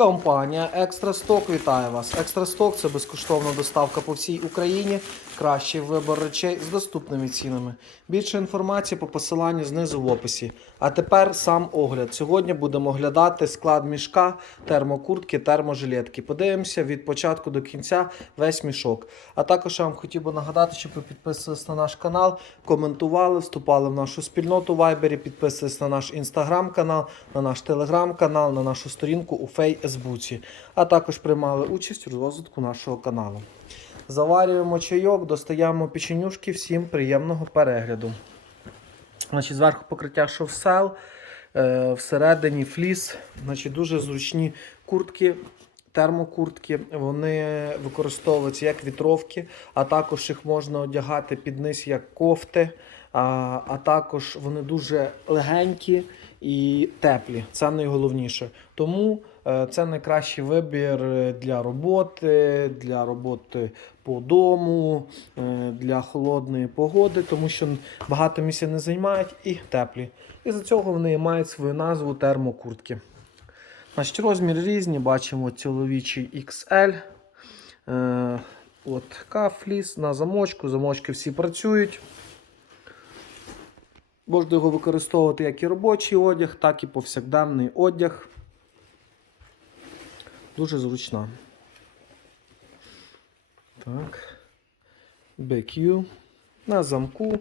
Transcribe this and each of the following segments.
Компанія Екстрасток вітає вас. Екстрасток це безкоштовна доставка по всій Україні. Кращий вибор речей з доступними цінами. Більше інформації по посиланню знизу в описі. А тепер сам огляд. Сьогодні будемо оглядати склад мішка, термокуртки, терможилетки. Подивимося від початку до кінця весь мішок. А також я вам хотів би нагадати, щоб ви підписувались на наш канал, коментували, вступали в нашу спільноту в Вайбері, підписувались на наш інстаграм-канал, на наш телеграм-канал, на нашу сторінку у Фейсбуці, а також приймали участь у розвитку нашого каналу. Заварюємо чайок, достаємо печенюшки, всім приємного перегляду. Значить, зверху покриття шовсел, е, всередині фліс, значить, дуже зручні куртки. Термокуртки, вони використовуються як вітровки, а також їх можна одягати під низ як кофти, а, а також вони дуже легенькі і теплі. Це найголовніше. Тому е, це найкращий вибір для роботи, для роботи по дому, е, для холодної погоди, тому що багато місця не займають і теплі. І за цього вони мають свою назву термокуртки. Значить, розмір різні, бачимо чоловічий XL. Е, от кафліс на замочку. Замочки всі працюють. Можна його використовувати як і робочий одяг, так і повсякденний одяг. Дуже зручна. Так. BQ. На замку.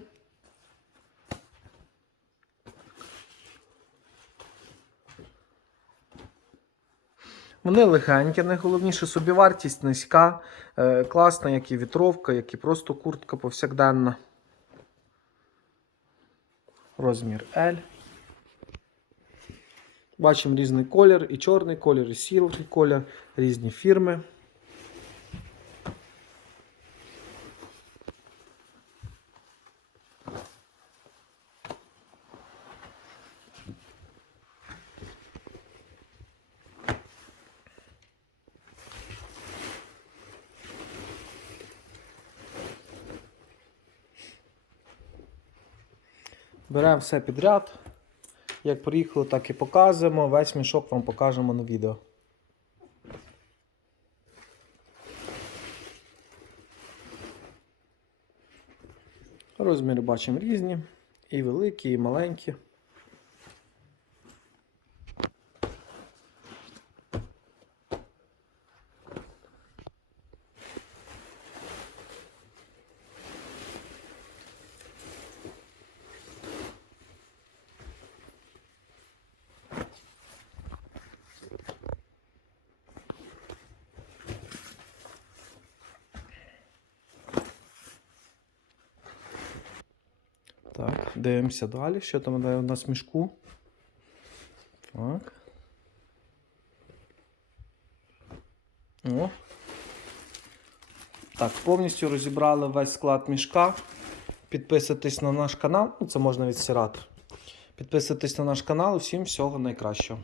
Вони легенькі, найголовніше собівартість низька, е, класна, як і вітровка, як і просто куртка повсякденна. Розмір L. Бачимо різний колір, і чорний колір, і сірий колір, різні фірми. Беремо все підряд. Як приїхало, так і показуємо. Весь мішок вам покажемо на відео. Розміри бачимо різні. І великі, і маленькі. Так, дивимося далі. Що там у нас в мішку? Так. О. Так, повністю розібрали весь склад мішка. Підписуйтесь на наш канал, ну це можна відсирати. Підписуйтесь на наш канал, усім всього найкращого.